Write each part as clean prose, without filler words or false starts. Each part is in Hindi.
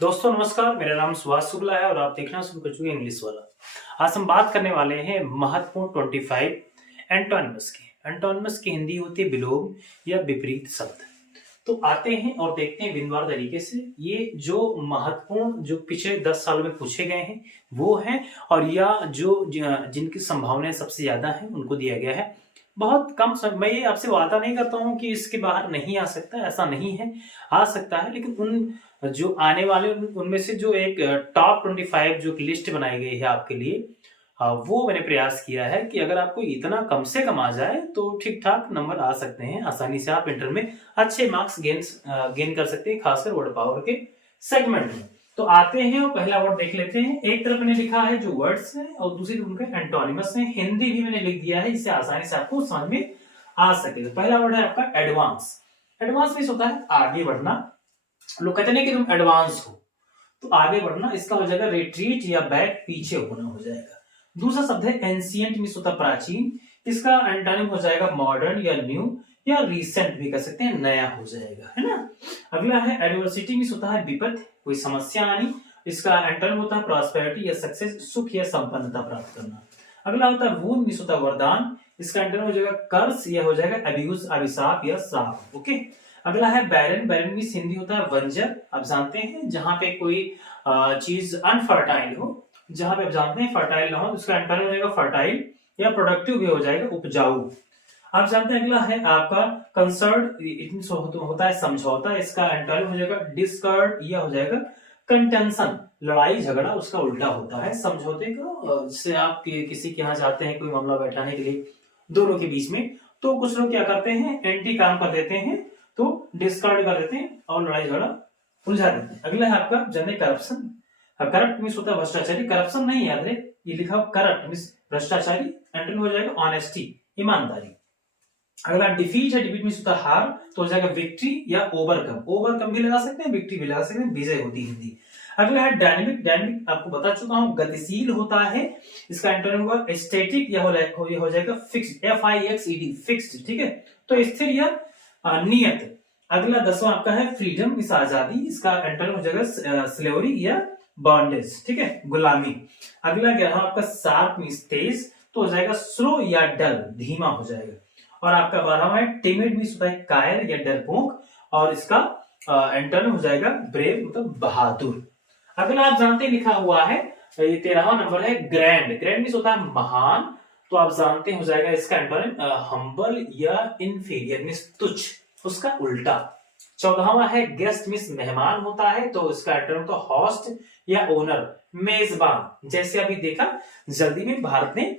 दोस्तों नमस्कार, मेरा नाम सुभाष शुक्ला है और आप देखना शुरू कर चुके हैं इंग्लिश वाला। आज हम बात करने वाले हैं महत्वपूर्ण 25 एंटोनिमस की। एंटोनिमस की हिंदी होती है विलोम या विपरीत शब्द। तो आते हैं और देखते हैं बिंदुवार तरीके से ये जो महत्वपूर्ण जो पिछले 10 साल में पूछे गए हैं वो हैं, और या जो जिनकी संभावनाएं सबसे ज्यादा हैं उनको दिया गया है। बहुत कम मैं ये आपसे वादा नहीं करता हूं कि इसके बाहर नहीं आ सकता, ऐसा नहीं है, आ सकता है, लेकिन उन जो आने वाले उनमें से जो एक टॉप 25 जो लिस्ट बनाई गई है आपके लिए, वो मैंने प्रयास किया है कि अगर आपको इतना कम से कम आ जाए तो ठीक ठाक नंबर आ सकते हैं, आसानी से आप इंटर में अच्छे मार्क्स गेन कर सकते हैं, खासकर वर्ड पावर के सेगमेंट में। तो आते हैं और पहला वर्ड देख लेते हैं। एक तरफ मैंने लिखा है जो वर्ड्स है और दूसरी तरफ उनके एंटोनिमस है। हिंदी भी मैंने लिख दिया है, इससे आसानी से आपको समझ में आ सके। तो पहला वर्ड है आपका एडवांस। एडवांस मींस होता है आगे बढ़ना। लोग कहते हैं कि तुम एडवांस हो, तो आगे बढ़ना, इसका हो जाएगा रिट्रीट या बैक, पीछे होना हो जाएगा। दूसरा शब्द है एंशिएंट मींस होता है प्राचीन। इसका एंटोनिम हो जाएगा मॉडर्न या न्यू या रिसेंट भी कह सकते हैं, नया हो जाएगा, है ना। अगला है एडवर्सिटी मींस होता है विपत्ति, कोई समस्या आनी। इसका एंटोनिम होता है प्रॉस्पेरिटी या सक्सेस, सुख या संपन्नता प्राप्त करना। अगला होता है वून मींस होता है वरदान। इसका एंटोनिम हो जाएगा कर्स या हो जाएगा अब्यूज, अभिशाप या श्राप। ओके। अगला है बैरन। बैरन मींस हिंदी होता है बंजर। आप जानते हैं जहां पे कोई चीज अनफर्टाइल हो, जहां पे आप जानते हैं फर्टाइल ना हो, उसका एंटोनिम हो जाएगा फर्टाइल या प्रोडक्टिव भी हो जाएगा, उपजाऊ। आप जानते हैं अगला है आपका कंसर्ड, इट होता है समझौता। इसका एंटोनिम हो जाएगा डिस्कर्ड या हो जाएगा कंटेंशन, लड़ाई झगड़ा उसका उल्टा होता है समझौते का। जिससे आप किसी के यहाँ जाते हैं कोई मामला बैठाने के लिए दोनों के बीच में, तो कुछ लोग क्या करते हैं, एंटी काम कर देते हैं, तो डिस्कार्ड कर देते हैं और लड़ाई झगड़ा उलझा देते हैं। अगला है आपका जनरल करप्शन। करप्ट मींस होता है भ्रष्टाचारी। करप्शन नहीं याद रहे, ये लिखा करप्ट मींस भ्रष्टाचारी। एंटोनिम हो जाएगा ऑनेस्टी, ईमानदारी। अगला डिफीट है। डिफीट मींस होता है हार, तो हो जाएगा विक्ट्री या ओवरकम। ओवरकम भी लगा सकते हैं, विक्ट्री भी लगा सकते हैं, विजय होती है हिंदी। अगला है डायनेमिक। डायनेमिक आपको बता चुका हूं, गतिशील होता है। इसका एंटोनिम होगा स्टैटिक या हो जाएगा फिक्स्ड, FIXED, फिक्स्ड। ठीक है, तो स्थिर या नियत। अगला 10वां आपका है फ्रीडम मींस आजादी। इसका एंटोनिम हो जाएगा स्लेवरी या बॉन्डेज, ठीक है, गुलामी। अगला 11वां आपका शार्प मींस तेज, तो हो जाएगा स्लो या डल, धीमा हो जाएगा। और आपका 12वां है टिमिड मींस होता है कायर या डरपोक, और इसका एंटोनिम हो जाएगा ब्रेव मतलब बहादुर। अगला आप जानते लिखा हुआ है, ये 13वां नंबर है ग्रैंड। ग्रैंड मींस होता है महान, तो आप जानते हो जाएगा इसका एंटोनिम हम्बल या इनफीरियर मींस तुच्छ, उसका उल्टा। 14वां है गेस्ट मींस मेहमान होता है, तो इसका एंटोनिम तो हॉस्ट या ओनर, मेजबान। जैसे अभी देखा जल्दी में भारत ने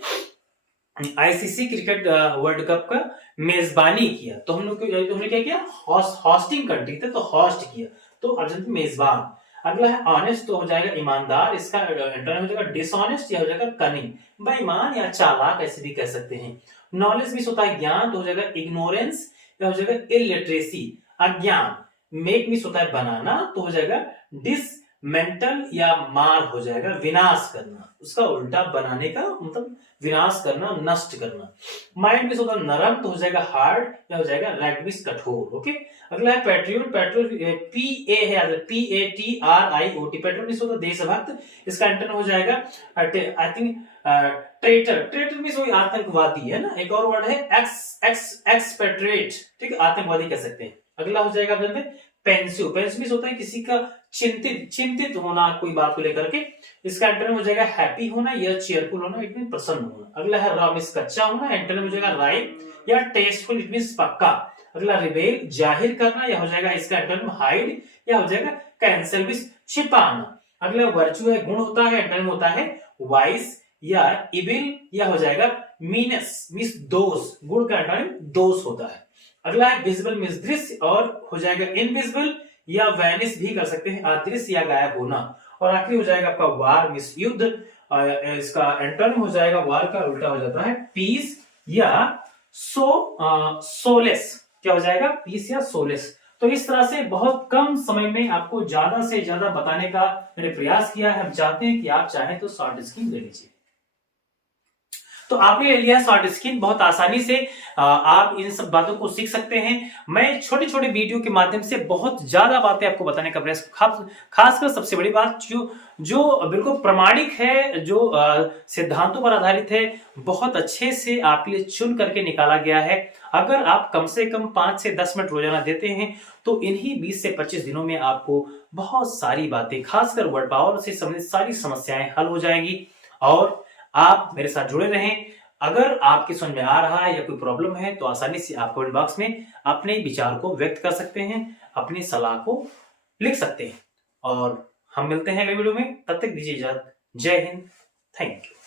ICC क्रिकेट वर्ल्ड कप का मेजबानी किया, तो हमने क्या किया, हॉस्टिंग कंट्री थे तो हॉस्ट किया, तो अर्जेंट मेजबान। अगला है ऑनेस्ट, तो हो जाएगा ईमानदार। इसका एंटोनिम हो जाएगा डिसऑनेस्ट या हो जाएगा कनिंग, बेईमान या चालाक ऐसे भी कह सकते हैं। नॉलेज मींस होता है ज्ञान, तो हो जाएगा इग्नोरेंस या हो जाएगा इलिटरेसी, अज्ञान। मेक मींस होता है बनाना, तो हो जाएगा डिसमेंटल या मार हो जाएगा विनाश करना, उसका उल्टा बनाने का मतलब विनाश करना, नष्ट करना। माइंड मींस होता है नरम, तो हो जाएगा हार्ड या हो जाएगा रैग मींस कठोर। ओके। अगला है पैट्रियोट। पैट्रियोट PA है, PATRIOT। पैट्रियोट मींस होता है देशभक्त। इसका एंटोनिम हो जाएगा I think traitor. Traitor means वही आतंकवादी है ना। एक और वर्ड है एक्सपेट्रिएट, ठीक है, आतंकवादी कह सकते हैं। अगला हो जाएगा पेंसिव। पेंसिव मींस होता है किसी का चिंतित होना कोई बात को लेकर के। इसका एंटोनिम हो जाएगा हैप्पी होना या चेयरफुल होना, इट मींस प्रसन्न होना। अगला है रॉ मींस कच्चा होना, एंटोनिम हो जाएगा राइट या टेस्टफुल, इट मींस पक्का। अगला रिवेल जाहिर करना या हो जाएगा इसका एंटोनिम हाइड या हो जाएगा कैंसल मींस छिपाना। अगला वर्च्यू है, गुण होता है, एंटोनिम होता है वाइस या इविल या हो जाएगा मीनस मींस दोष, गुण का एंटोनिम दोष होता है। अगला है विजिबल मींस दृश्य, और हो जाएगा इनविजिबल या वैनिश भी कर सकते हैं, अदृश्य या गायब होना। और आखिरी हो जाएगा आपका वार मींस युद्ध। इसका एंटोनिम हो जाएगा वार का उल्टा हो जाता है पीस या सोलेस। क्या हो जाएगा, पीस या सोलेस। तो इस तरह से बहुत कम समय में आपको ज्यादा से ज्यादा बताने का मैंने प्रयास किया है। हम चाहते हैं कि आप चाहें तो शॉर्ट स्कीम ले लीजिए। तो आपने ले लिया शॉर्ट स्किन, बहुत आसानी से आप इन सब बातों को सीख सकते हैं। मैं छोटे छोटे वीडियो के माध्यम से बहुत ज्यादा बातें आपको बताने का प्रयास, खासकर सबसे बड़ी बात जो जो बिल्कुल प्रमाणिक है, जो सिद्धांतों पर आधारित है, बहुत अच्छे से आपके लिए चुन करके निकाला गया है। अगर आप कम से कम 5 से 10 मिनट रोजाना देते हैं तो इन्हीं 20 से 25 दिनों में आपको बहुत सारी बातें, खासकर वर्ड पावर से संबंधित सारी समस्याएं हल हो जाएंगी। और आप मेरे साथ जुड़े रहें। अगर आपके समझ में आ रहा है या कोई प्रॉब्लम है तो आसानी से आप कमेंट बॉक्स में अपने विचार को व्यक्त कर सकते हैं, अपनी सलाह को लिख सकते हैं। और हम मिलते हैं अगले वीडियो में, तब तक दीजिए इजाजत। जय हिंद, थैंक यू।